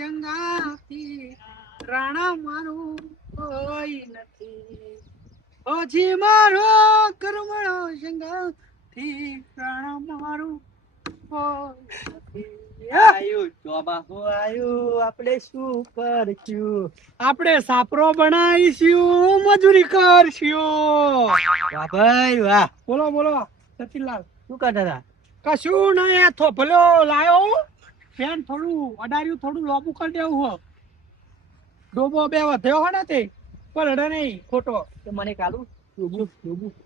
સંગાથી રાણા મારું કોઈ નથી. ઓજી મારો કરમણો સંગાથી રાણા મારું કોઈ નથી. આયુ ચોમાસું આયુ આપણે શું કરશું? આપણે સાપરો બનાવીશું, મજૂરી કરશું. વાહ ભાઈ વાહ. બોલો બોલો સતીલાલ. શું કરતા હતા? કશું નહીં, આ થોભલો લાયો પેન થોડું અડાર્યું, થોડું લોબુ કરી દેવું હો. ડોબો બે વધ્યો હોય ને તે પણ અડે નહીં ખોટો. તો મને કાલું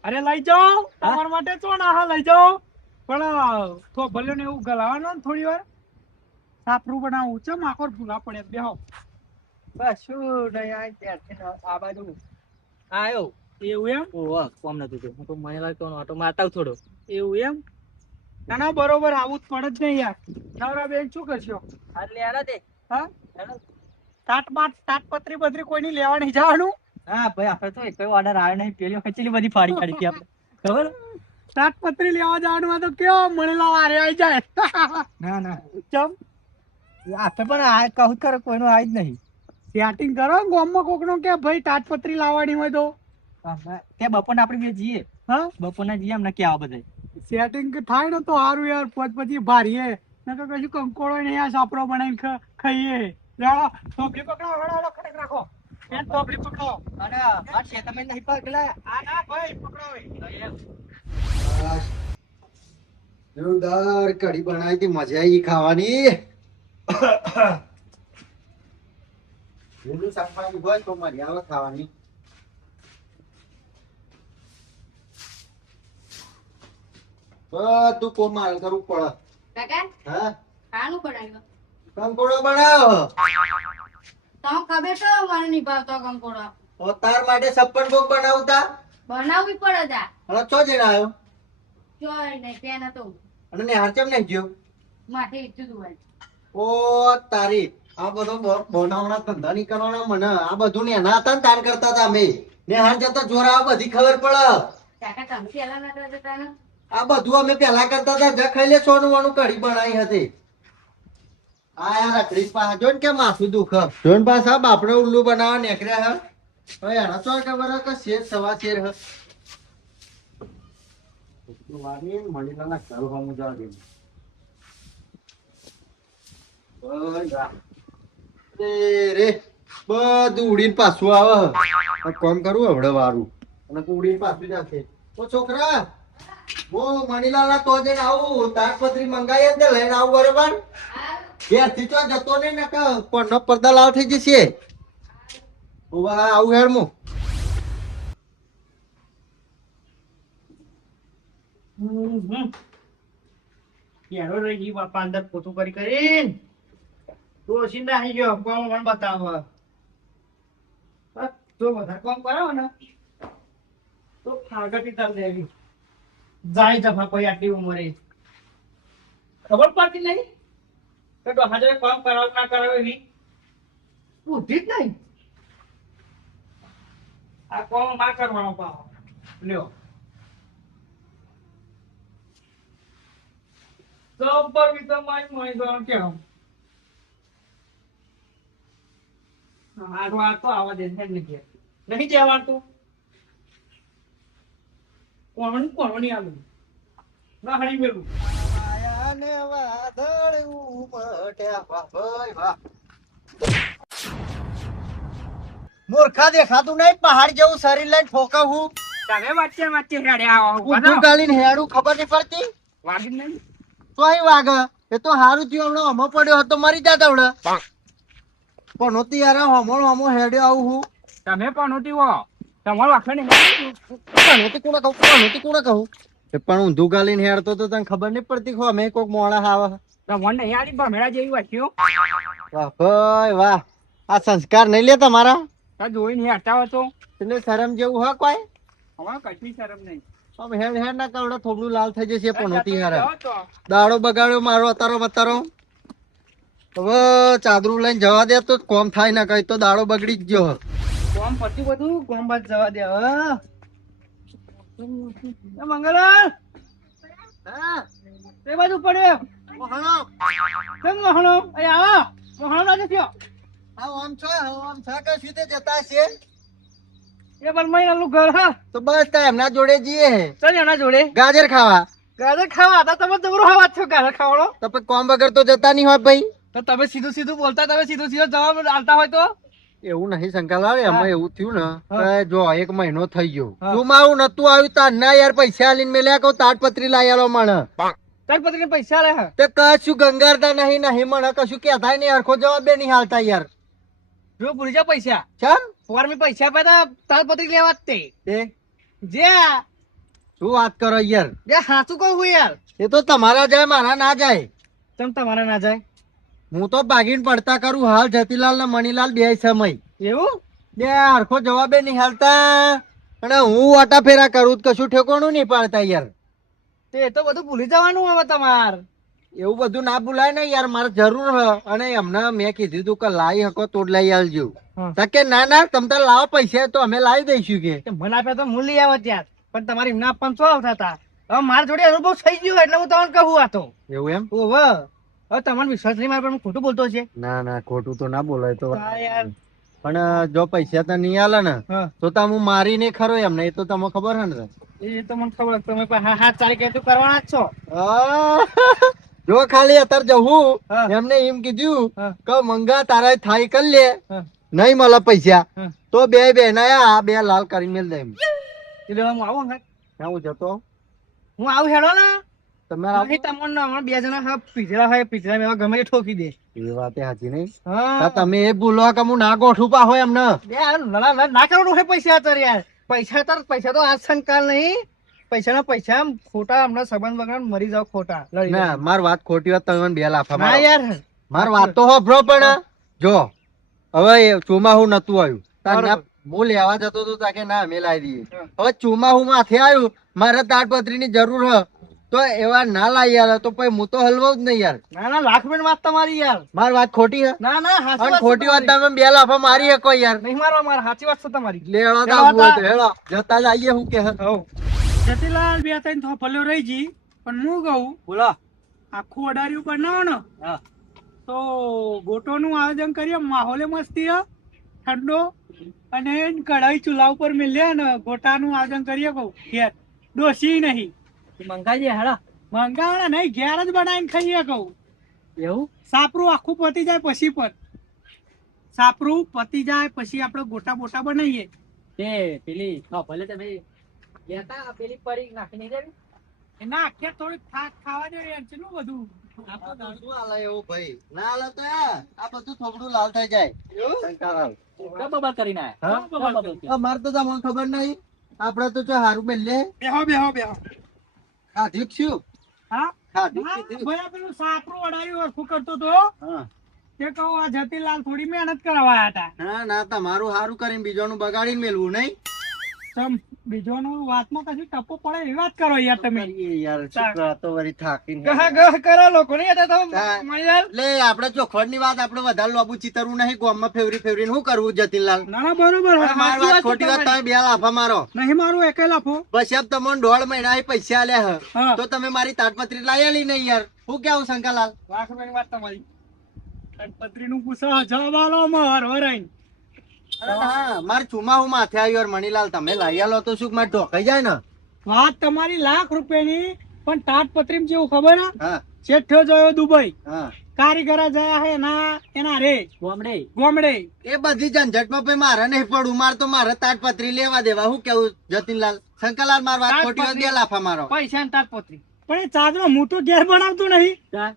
અરે લઈ જાઓ, તમારા માટે તો ના હા લઈ જાઓ, પણ થોભલ્યો ને એવું ગલાવાનું ને થોડી વાર સાપરું બનાવવું છે. માકોર ભૂલા પડે બેહો. બસ શું નહીં આ ત્યારથી આ બાજુ આયો. એવું એમ? ઓહ કોમ નતું તે હું તો મને લાગે તો ઓટો મારતા થોડો. એવું એમ? ના ના બરોબર, આવું જ પડે જ નહીં યાર. નવરા બેન શું કરશો? એટલે આના તે હા, હેલો. તાટપત્રી બત્રી કોઈ ની લેવા નહીં જવાનું. હા ભાઈ આપણે તો એક ઓર્ડર આવે નહીં, પેલી વખત ચેલી બધી ફાડી કાઢી હતી આપણે ખબર. તાટપત્રી લેવા જવાનું હોય તો કેવો મળેલા વારે આવી જાય. ના ના ચમ આપણે પણ આ કહું કરો કોઈનો આવી જ નહીં. સેટિંગ કરો ગામમાં કોકનો કે ભાઈ તાટપત્રી લાવવાની હોય તો. તે બપોરને આપણે બે જઈએ. હા, બપોરના જઈએ અમને ક્યાં આવે બધા. સેટિંગ થાય ને તો સારું યાર. પછી ભારીએ નકર કશું કંકોળો નહીં, આ સાપરો બનાવીને ખાઈએ. લાવો ટોપલી પકડો, હળો ખડક રાખો. પેન ટોપલી પકડો. અને આ છે તમે નહીં પકડલા. આ ના ભાઈ પકડો હવે. જોરદાર કઢી બનાવી હતી, મજા આવી ખાવાની. લીલું શાકભાજી હોય તો મજા આવે ખાવાની. બધું કોમાલ કરવું પડે. કાકા હા, ખાવાનું બનાવ્યું કંકોડો બનાવો. તો ખબર તો મને નિભાવતો કંકોડો તો તાર માટે છપ્પન ભોગ બનાવતા. બનાવવી પડે તા અને ચો જણા આવ્યો જોઈ નહીં પેન હતો અને નેહાર ચમ નહીં ગયો. માથે ઈચ્છું તું હોય ઓ તારી આ બધો બનાવવાના ધંધા નહીં કરવાના. મને આ બધું નેના હતા ને તાર કરતા હતા અમે. નેહાર જતા જોર આવે બધી ખબર પડે. કાકા તમે પેલા નતા જતા ને આ બધું અમે પેલા કરતા હતા. જ ખાઈ લે સોનું વાનું કઢી બનાવી હતી. આ યાર રખડી પા જોન કે માથું દુખ જોન પાસ આ બાપડે ઉલ્લુ બનાવવા નીકળ્યા હે. હવે એના તો ખબર હે કે શેર સવા શેર હે. વારી મણીલાના ઘર હોમું જવા દે. રે બધું ઉડીને પાછું આવે. કોમ કરું હવડે વારું અને ઉડીને પાછું જશે. તો છોકરા હું મણીલાલ તો જઈને આવું. તાજપત્રી મંગાવી ને લઈને આવું બરોબર. ઘેરથી તો જતો નહીં ને પણ પડદા લાવ થઈ જશે. આવું હેડ હું. કેરો રહી ગઈ બાપા અંદર પોતું કરી કરીને તો ઓછીંદા આવી ગયો. કોમ મને બતાવો તો વધારે કોમ કરાવો ને તો આગળથી ચાલ દેવી જાય જફા કોઈ આટલી ઉંમરે ખબર પડતી નહીં કે ડોહા જોડે કોમ કરાવ ના કરાવ એવી બુદ્ધિ જ નહીં. આ કોમ ના કરવાનો પાવો લ્યો. જબર વિતો મારી મળી જવાનું કેમ હારું આ તો આવા દે ને નહીં જવાનું કોણ નહીં આવું ના હણી મેલું. માયાને વાદળ ઉમટ્યા. વાહ ભાઈ વાહ. મૂર્ખા દેખાતું નહીં. પહાડ જેવું શરીર લઈને ઠોકાવું. તમે વચ્ચે હેડે આવો ઊંધું ગાલીને હેડું ખબર નહીં પડતી. વાગી નહીં તોય વાગે. એ તો હારું થયું હમણાં હમો પડ્યો હતો મરી જાત હમણાં. પણ હોતી યાર હમો હેડ્યો આવું હું. તમે પણ હોતી હો તમારો વાંખો નહીં પણ કહું પણ ઊંધું ગાલીને હેડતો તો તને ખબર નહીં પડતી. ખો અમે કોક મોણા આવે. તમને યાર ભમેડા જેવી વાંચ્યું વાહ ભાઈ વાહ. આ સંસ્કાર નહીં લે તમારા. જોઈને હેરતા હતો એટલે શરમ જેવું હોય કોઈ. હવે કશી શરમ નહીં. હવે હેડ હેડ ના કવડે થોડું લાલ થઈ જશે. પણ હોતી યાર દાડો બગાડ્યો મારો અતારો. હવે ચાદરું લઈને જવા દે તો કોમ થાય ના કઈ તો દાડો બગડી જ ગયો. કોમ પતી બધું કોમ બાદ જવા દે. મંગળા હા એ બાજુ પડ્યો મોહણો. કેમ મોહણો? અહીં આવો તો હાલો ના જજો આમ છો કે શું તે જતા છે એ પણ મહિનાનું ઘર હા તો બસ તા એમના જોડે જઈએ ચાલ એના જોડે ગાજર ખાવા ગાજર ખાવા હતા તમે જબરો ખાવા છો ગાજર ખાવાનો તો પછી કોમ વગર તો જતા નહીં હોય ભાઈ તો તમે સીધું સીધું બોલતા તમે સીધો સીધો જવાબ આલતા હોય તો એવું નહીં શંકરલાલ એમાં એવું થયું ને હા. કે જો 1 મહિનો થઈ ગયો હા. ચોમાવું નતું આવ્યું તાર ના યાર પૈસા આલીને મેલ્યા કહું તાડપત્રી લાઈ આલો મને તાર પત્રી પૈસા લે હા તે કશું ગંગારતા નહીં મને કશું કહેતા નહીં હરખો જવાબ બે નહીં હાલતા યાર જો ભૂલી જા પૈસા ચમ ફોર મેં પૈસા પાતા તાર પત્રી લેવા જ તે એ જે શું વાત કરો યાર જે સાચું કહું હું યાર એ તો તમારા જાય મારા ના જાય તમ તમારે ના જાય હું તો ભાગીને પડતા કરું હાલ જતીલાલ ને મણીલાલ બે સમય એવું બે હરખો જવાબે નહીં હાલતા અને હું વાટા ફેરા કરું તો કશું ઠેકોણું નહીં પાડતા યાર તે તો બધું ભૂલી જવાનું હવે તમાર એવું બધું ના ભૂલાય ને યાર મારે જરૂર હ અને એમને મેં કીધું તું કે લાવી હકો તો જ લઈ આવજો હા. તો કે ના તમ તાર લાવો પૈસા તો અમે લાવી દઈશું કે તે મને આપ્યા તો હું લઈ આવ્યો ત્યાર પણ તમારી એમના આપવાનું શું આવતા હતા હવે મારા જોડે અનુભવ થઈ ગયો એટલે હું તમને કહું આ તો એવું એમ ઓવે હવે તમારો વિશ્વાસ નહીં મારા પર હું ખોટું બોલતો છે ના ખોટું તો ના બોલાય તો હા યાર પણ જો પૈસા તો નહીં આલે ને હા તો તો હું મારીને ખરો એમને એ તો તમને ખબર હે ને એ તો મને ખબર તમે પણ હાથ ચાલી કઈ કરવાના જ છો જો ખાલી અત્યારે જવું હા. એમને એમ કીધું હા. કે મંગા તારા થાય કરી લે હા. નહીં મળે પૈસા હા. તો બે બેના બે લાલ કરી મેલ દે એટલે હું આવું ને હું જતો હું આવું હેડો ને તમારા નહીં તમને હમણાં બે જણા હા પીછડા હોય પીછડા મેં ગમે તે ઠોકી દે એ વાત સાચી નહીં હા તમે એ ભૂલો કે હું ના ગોઠું પા હોય એમને બે યાર ના કરવાનું હોય પૈસા અત્યારે યાર પૈસા તો આજ સંકાલ નહીં પૈસા ખોટા હમણાં સંબંધ વગર મરી જાવ ખોટા લડી ના જાવ. માર વાત ખોટી વાત તમે બે લાફા ના મારો યાર માર વાત તો હોભરો પણ જો હવે એ ચોમાહું નતું આવ્યું તાર ના હું લેવા જતો તો તાકે ના અમે લાવી દઈએ હા. હવે ચોમાહું માથે આવ્યું મારે તાડપત્રી ની જરૂર હ તો એવા ના લાવી યાર તો પછી હું તો હલવાઉં જ નહીં યાર ના લાખ રૂપિયાની વાત તમારી યાર માર વાત ખોટી હે ના હાચી અને વાત છે ખોટી વાત તમારી. તમે બે લાફા મારી શકો યાર નહીં મારવા મારા સાચી વાત છે તમારી લેડો લેવા તા તા. હેડો જતા જ આવીએ હું કે હે. જતીલાલ બે ત્રણ થોફલ્યો રહી જી પણ હું કહું બોલો આખું અડાર્યું બનાવો ને હા તો ગોટોનું આયોજન કરીએ માહોલે મસ્તી હે ઠંડો અને કઢાઈ ચૂલા ઉપર મેલ્યા ને ગોટાનું આયોજન કરીએ કહું ઘેર ડોસી નહીં મંગાજી હેડા મંગાવડા નહીં ઘેર જ બનાવીને ખાઈએ કહું એવું સાપરું આખું પતી જાય પછી પણ સાપરું પતી જાય પછી આપણે ગોટા બોટા બનાવીએ તે પેલી ભલે તમે લેતા પેલી પરી નાખી નહીં દેવી એના આખે થોડીક થાક ખાવા જોઈએ કેટલું બધું શું હાલે એવું ભાઈ ના હાલે તો આ બધું થોડું લાલ થઈ જાય શંકરલાલ. બબાલ કરીને હા? અમારે તો તમને ખબર નહીં આપડે તો જો હારું મેલે બેહો બેહો બેહો ખાધું જ શું હા ખાધું જ હા, કીધું. ભાઈ આ પેલું સાપરું અડાયું હરખું કરતો તો હા. તે કહું આ જતીલાલ થોડી મહેનત કરાવાયા હતા ના તમારું હારું કરીને બીજાનું બગાડીને મેલવું નહીં તમ બીજોનું વાતમાં કશું ટપ્પો પડે એવી વાત કરો યાર તમે યાર છોકરા તો વળી થાકીને ગહ કરો લોકો નહીં હતા તો હા. મળી યાર એટલે આપણે ચોખવટ ની વાત આપણે વધારે લોબુ ચિતરવું નહીં ગામમાં ફેવરી શું કરવું જતીનલાલ ના ના બરોબર અને મારી વાત ખોટી વાત તમે બે લાફા મારો નહીં મારું એકે લાફો પછી આપ તમને 1.5 મહિના પૈસા આલ્યા હ હા તો તમે મારી તાડપત્રી લાવી આલી નહીં યાર શું કેવું શંકરલાલ લાખ રૂપિયાની વાત તમારી પત્રીનું પૂછો જવાબ આલો માર વરાઈ હા મારે ચુમાહુ માથે આવ્યો યાર મણીલાલ તમે લાવી આલો તો શું મારે ઢોકાઈ જાય ને વાત તમારી લાખ રૂપિયાની પણ તાટપત્રી જેવું ખબર હે હા શેઠો જોયો દુબઈ હા કારીગર જયા હે એના રે ગોમડે ગોમડે એ બધી ઝંઝટમાં પછી મારે નહીં પડવું મારે તો મારે તાડપત્રી લેવા દેવા શું કેવું જતીનલાલ શંકરલાલ માર વાત ખોટી વાત બે લાફા મારો પૈસા તાર પોતરી પણ એ ચાદરો હું તો ઘેર બનાવતો નહીં હા.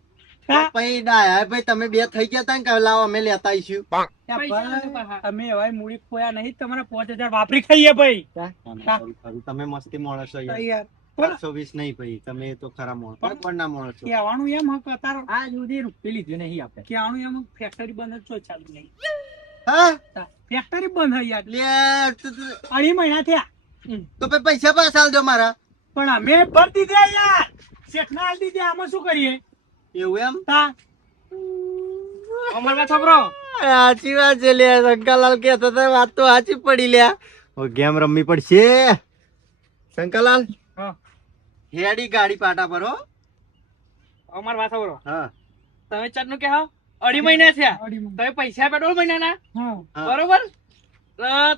પછી ડાયા ભાઈ તમે બે થઈ ગયા તા ને કે લાવો અમે લેતા આવીશું પૈસા અમે હવે મૂડી ખોયા નહીં તમારા 5000 વાપરી ખાઈએ ભાઈ ખરું, તમે મસ્તી માણસ છો યાર. યાર 420 નહીં ભાઈ તમે તો ખરા માણસ પણ ના માણસ છો કહેવાનું એમ હક તારો આ સુધી રૂપિયા લીધું નહીં આપણે કહેવાનું એમ ફેક્ટરી બંધ જ છો ચાલુ નહીં હા ફેક્ટરી બંધ થઈ યાર લે અઢી મહિના થયા તો પછી પૈસા પાછા આલજો મારા પણ અમે ભર દીધા યાર શેઠના આલ દીધા આમાં શું કરીએ એવું એમ તા અમરમાં છોકરો સાચી વાત છે લે શંકરલાલ કહેતા હતા વાત તો સાચી પડી લ્યા ઓ ગેમ રમવી પડશે શંકરલાલ હા હેડી ગાડી પાટા પર હો અમાર વાત છોકરો હા તમે ચાર નું કે હા 2.5 મહિના થયા. અઢી મહિના. તમે પૈસા પેટ્રોલ મહિનાના હા હા. બરોબર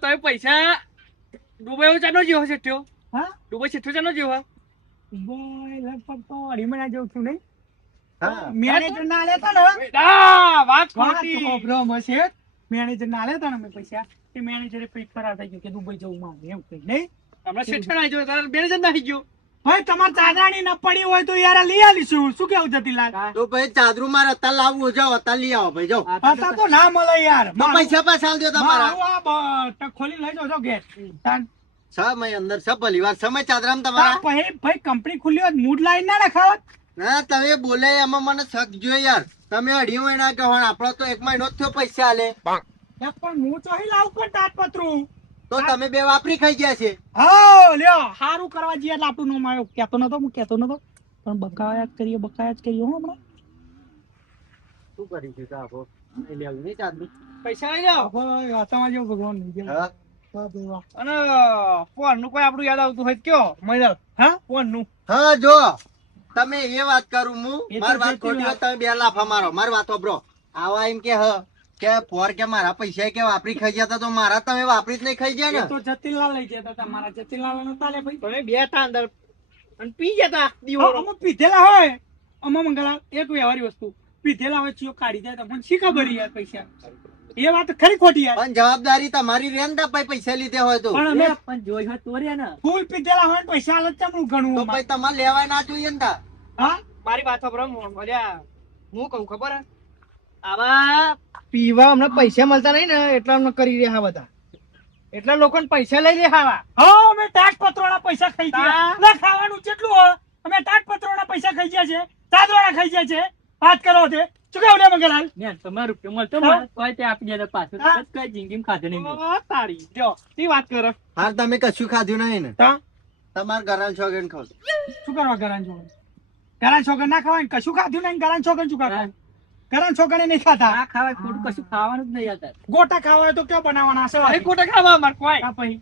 તમે પૈસા દુબઈ ચાનો જેવો છે થયો હા દુબઈ છેઠો ચાનો જેવો બોય લગભગ તો અઢી મહિના જેવું છું નહીં હા મેનેજર ના લેતા ને વાત વાત ખોટી હોભળો મશે મેનેજર ના લેતા ને અમે પૈસા કે મેનેજરે પૈ ખરા થઈ ગયું કે દુબઈ જવું મારે એમ કઈ નહીં હમણાં શેઠણ આવી ગયો તારે બેન જ નાખી ગયો ભાઈ તમારે ચાદરાની ન પડી હોય તો યાર લઈ આલીશું શું કેવું જતીલાલ તો ભાઈ ચાદરું મારે અત્યારે લાવવું જાઓ અત્યારે લઈ આવો ભાઈ જાઓ પાછા તો ના મળે યાર તો પૈસા પાછા આલ દો તમારા મારું આ ખોલી લઈ જાઓ ઘેર તાન. સમય અંદર સબ પરિવાર સમય ચાદરામ તમારા ભાઈ કંપની ખુલ્લી હોત મૂડ લાઈન ના રખાવત ના તમે બોલે એમાં મને શક જોયો યાર તમે 2.5 મહિના કહો આપડે તો 1 મહિનો જ થયો પૈસા આલે પણ હું ચોહી લાવું પણ તાટપત્રું તો તમે બે વાપરી ખાઈ ગયા છે હા લ્યો હારું કરવા જઈએ એટલે આપણું નામ આવ્યો હું કહેતો નતો પણ બકાયા જ કરીએ હો હમણાં શું કરી દીધું આપો લઈ આવું નહીં ચાદરું પૈસા લઈ જાઓ ભાઈ વાતામાં જેવું ભગવાન નહીં જેવું. હા વાહ ભાઈ વાહ. અને ફોન નું કોઈ આપણું યાદ આવતું હોય તો કયો મહિના હા ફોન નું હા જો તમે એ વાત કરું હું એ તો મારી વાત જેટલી ખોટી હોય વાત. તમે 2 લાફા મારો મારી વાત સાંભળો આવા એમ કે ફોર કે મારા પૈસા કે વાપરી ખાઈ જતા તો મારા તમે વાપરી જ નહીં ખાઈ ગયા એ ને તો જતીલાલ લઈ જતા હતા મારા જતીલાલ નતા લે ભાઈ તમે બે હતા અંદર અને પી જતા દીવો અમુક પીધેલા હોય અમુક મંગળા એક વ્યવહારી વસ્તુ પીધેલા હોય ચિયો કાઢી જાય તમને શી ખબર યાર પૈસા એ વાત ખરી ખોટી યાર પણ જવાબદારી તમારી રેન તા ભાઈ પૈસા લીધે હોય તો પણ અમે પણ જોઈ હોય તો રે ને ફૂલ પીધેલા હોય ને પૈસા હાલત ચમ તો ઘણું ભાઈ તમારે લેવાય ના જોઈએ ને તા હા મારી વાત સાંભળો મળ્યા હું કહું ખબર હે? આવા પીવા અમને પૈસા મળતા નહીં ને એટલા અમને કરી રહ્યા બધા એટલા લોકોને પૈસા લઈ રહ્યા હા અમે તાટપત્રોના પૈસા ખાઈ ગયા હા. ના ખાવાનું કેટલું હોય અમે તાટપત્રોના પૈસા ખાઈ ગયા છે ચાદરોના ખાઈ ગયા છે વાત કરો તે શું કેવું લે મંગલાલ તમારા રૂપિયા મળતો હા. કોઈ તે આપી દેતા પાછું હા. કઈ જિંદગી ખાધે તારી જો તી વાત કરો હાર તમે કશું ખાધું નહીં ને તા તમારે ઘરાન છોગન ખાવ શું કરવા ગરાન છોકરા ગરાન છોકરા ના ખવાય ને કશું ખાધું નહીં ગરાન છોકરા શું ખાતા ગરાન છોકરા નહીં ખાતા ખાવા ખોટું કશું ખાવાનું જ નહીં હતા ગોટા ખાવા હોય તો ક્યાં બનાવવાના છે અરે ખોટા ખાવા માર કોઈ આ પછી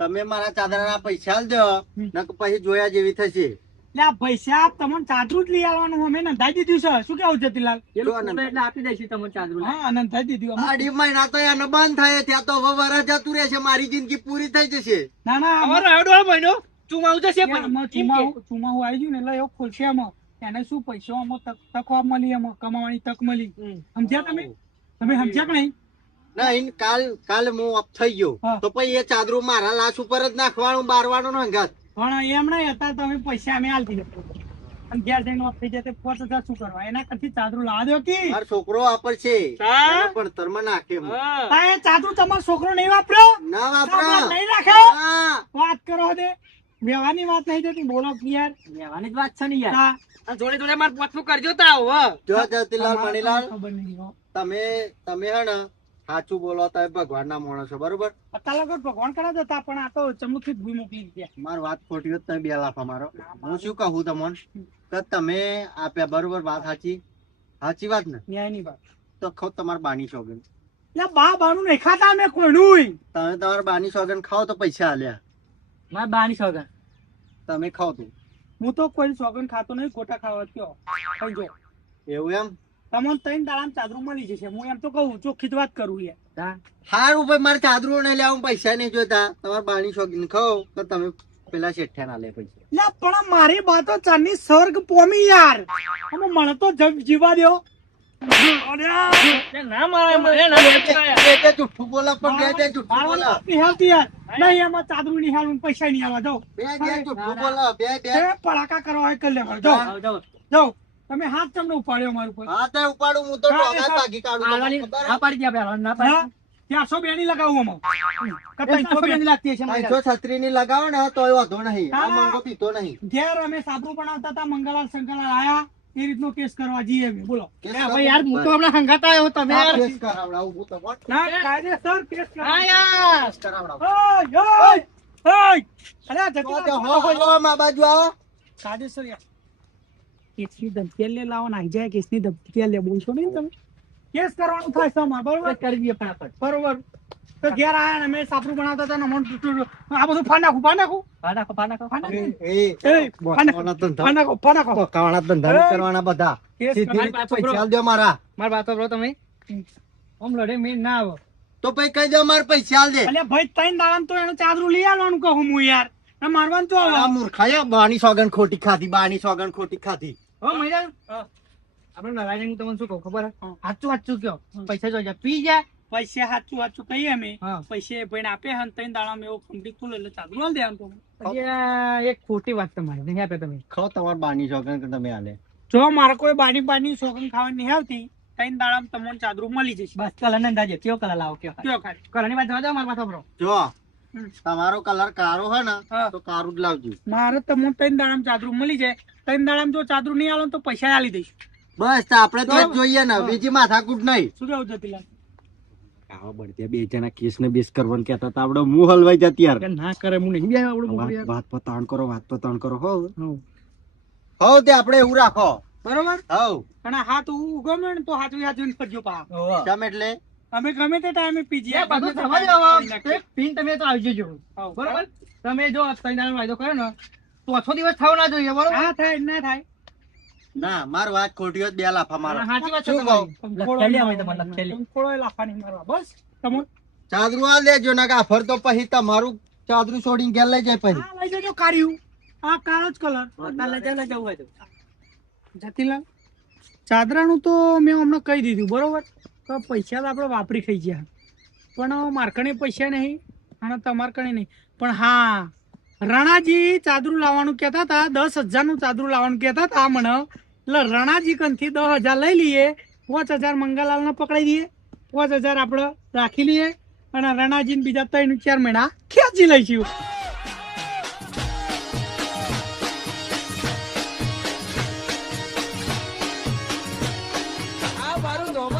તમે મારા ચાદરના પૈસા આલ દો નક પછી જોયા જેવી થશે લે આ પૈસા તમને ચાદરું જ લઈ આવવાનું અમે નંધાઈ દીધું છે શું કેવું જતીલાલ એટલે આપી દઈશું તમને ચાદરું હા નંધાઈ દીધું અમે. 2.5 મહિના તો એને બંધ થાય ત્યાં તો હવે વરસ જતું રહેશે મારી જિંદગી પૂરી થઈ જશે ના ના અમારો આવ્યો મહિનો ચુમાવું જશે આમાં ચુમાવું આવી ગયું ને એટલે એવું ખોલશે એમાં એને શું પૈસા આમાં તક મળી એમાં કમાવાની તક મળી સમજ્યા તમે સમજ્યા કે નહીં નહીં કાલ હું ઓફ થઈ ગયો હા. તો પછી એ ચાદરું મારા લાશ ઉપર જ નાખવાનું બારવાનું ને હંગાત પણ એમ નહીં હતા તમે પૈસા અમે આલતી જતો અને ઘેર જઈને ઓફ થઈ જાય 5,000 શું કરવા એના કરતી ચાદરું લાવા દો કે મારો છોકરો વાપરશે હા. એને ભણતરમાં નાખે હું. આ એ ચાદરું તમારો છોકરો નહીં વાપર્યો ના સાંભળો, વાપરા નહીં રાખે હા. વાત કરો દે વ્યવહારની વાત નહીં થતી બોલો કે યાર લેવાની જ વાત છે ને હા. જોડે જોડે મારે પોચલું કરજો તાવ જો જતીલાલ મણીલાલ ખબર નહીં હો. તમે હે ને સાચું બોલો તમે ભગવાન ના માણસો બરોબર અત્યારે લગન ભગવાન કરા જતા પણ આ તો ચમુથી ભૂઈ મોકલી દીધી મારી વાત ખોટી હોત તમે 2 લાફા મારો હું શું કહું તમને કે તમે આપ્યા બરોબર વાત સાચી વાત ને ન્યાયની વાત તો ખાવ તમારા બાની સોગન એટલે બા બાનું નહીં ખાતા અમે કોઈનું તમે તમારા બાની સોગન ખાઓ તો પૈસા આલ્યા મારે બાની સોગન તમે ખાઓ તો હું તો કોઈ સોગન ખાતો નહીં ગોટા ખાવા કયો કઈ જો એવું એમ તમને 3 દાડામાં ચાદરું મળી જશે હું એમ તો કહું ચોખ્ખી જ વાત કરું યાર હારું ભાઈ મારે ચાદરું નહીં લેવું પૈસા નહીં જોતા તમારા બાની શોખીન ખાઓ તો તમે પેલા શેઠિયા ના લે પૈસા લે પણ મારી બાતો ચાની સ્વર્ગ પોમી યાર અમે મને તો જીવા દો ના મારે મને ના બે તે જુઠ્ઠું બોલા પણ બે તે જુઠ્ઠું બોલા નિહાલતી યાર નહીં એમાં ચાદરું નિહાલું પૈસા નહીં આવવા જાઓ બે જુઠ્ઠું બોલા બે એ પડાકા કરવા હોય કરી લેવા જાઓ જાઓ તમે હાથ ચમનો ઉપાડ્યો મારું પર હા તે ઉપાડું હું તો ડોગા ભાગી કાઢું તમને ખબર હે? પાડી દે પેલા ના હા 400 બેની લગાવું આમાં કપાઈ 300 બેની લાગતી છે 536 ની લગાવો ને તોય વાંધો નહીં આ હા. મંગો પીતો નહીં ઘેર અમે સાબુ બનાવતા હતા મંગળવાર શંકરલાલ આયા એ રીતનો કેસ કરવા જઈએ અમે બોલો કેસ ભાઈ યાર હું તો હમણાં હંગાત આવ્યો તમે આ યાર કેસ કરાવડાવું હું તો કોણ? ના કાયદેસર કેસ કરવા હા યાર કેસ કરાવડાવું. ઓય ઓય ઓય અરે આ તો જતીલાલ હો હો લો માં બાજુ આવો કાયદેસર યાર કેસની ધમકી લે લાવો નાઈ જાય કેસની ધમકી લે બોલશો નહીં તમે કેસ કરવાનું થાય છે અમારે, બરોબર કરી દઈએ ફટાફટ. બરોબર. તો ઘેર આયા ને અમે સાપરું બનાવતા હતા ને અમને આ બધું ફાડ નાખું ફાડ નાખું ફા નાખો, ફા નાખો, ફા નાખો. બોકાવાના ધંધા ફાડ નાખો ફાડ નાખો. બોકાવાના ધંધા નહીં કરવાના બધા. કેસ સીધી કરવાની રીતે પાછો પૈસા આલ દો મારા. મારી વાત સાંભળો તમે. આમ લડે મેં ના આવો. તો પછી કહી દો મારા પૈસા આલ દે. અલ્યા ભાઈ ત્રણ દાડા તો એનું ચાદરું લઈ આવવાનું કહું હું યાર. ના મારવાનું તો આ મૂર્ખાયા બાની સોગન ખોટી ખાધી, બાની સોગન ખોટી ખાધી. હો મહિલા, આપણે નારાયણ હું તમને શું કહું ખબર હે? સાચું સાચું કયો, પૈસા જોઈ જા, પી જા. પૈસા સાચું સાચું કહીએ અમે, હા. પૈસે ભાઈને આપે હે ને ત્રણ દાડામાં એવો કંપની ખુલે એટલે ચાદરું આલ દેવાનું તો. પછી આ એક ખોટી વાત તમારી નહીં આપે તમે. ખાઓ તમાર બાની સોગન કે તમે આલે. જો મારે કોઈ બાની બાની સોગન ખાવાની નહીં આવતી, ત્રણ દાડામાં તમને ચાદરું મળી જશે. બસ કલર ને અંદાજે કયો કલર લાવો કયો. કયો ખાલી કલર ની વાત જવા દો, મારી વાત સાંભળો. જો તમારો કલર કાળો હોય ને હા. તો કાળું જ લાવજો. મારે તમને ત્રણ દાડામાં ચાદરું મળી જાય. ત્રણ દાડામાં જો ચાદરું નહીં આલો ને તો પૈસા આલી દઈશ. બસ તો આપણે તો જ જોઈએ ને, બીજી માથાકૂટ નહીં. શું કેવું જતીલાલ? આવો બળદે બે જણા કેસ ને બેસ કરવાનું કહેતા હતા, આપણે મું હલવાઈ જતી યાર. કે ના કરે હું નહીં બે આવડું વાત યાર. વાત પતાણ કરો, વાત પતાણ કરો. હો હઉ. હો તે આપણે એવું રાખો. બરોબર. હવ અને હાથ ગમે ને તો હાથ હાથ કરજો પા. હોવે. કેમ એટલે અમે ગમે તે ટાઈમે પીજીએ એ બધું થવા દો હવે. તો એક પીન તમે તો આવી જજો. બરોબર. તમે જો ત્રણ દાડાનો વાયદો કર્યો ને તો ઓછો દિવસ થવો ના જોઈએ, બરોબર? ના થાય ના થાય. ના માર વાત ખોટી હોય તો બે લાફા મારો. સાચી વાત છે શું તમારી. કહું? લખેલી અમે તમારે લખેલી. થોડો લાફાની મારવા બસ. તમે ચાદરું આ લેજો ના કા ફર તો પછી તમારું ચાદરું છોડીને ઘેર લઈ જાય પછી. આ લઈ જજો કાઢ્યું. આ કાળો જ કલર. લઈ જવું હોય તો. જતીલાલ ચાદરાનું તો મેં હમણાં કહી દીધું બરોબર. તો પૈસા તો આપણે વાપરી ખાઈ ગયા, પણ મારકણે પૈસા નહીં અને તમાર કણે નહીં. પણ હા, રણાજી ચાદરું લાવવાનું કહેતા હતા, 10,000 ચાદરું લાવવાનું કહેતા હતા મને. એટલે રણાજી કંથી 10,000 લઈ લઈએ, 5,000 મંગાલાલને પકડાઈ દઈએ, 5,000 આપણે રાખી લઈએ અને રણાજીને બીજા 3-4 મહિના ખેંચી લઈશું. આ મારું નોમત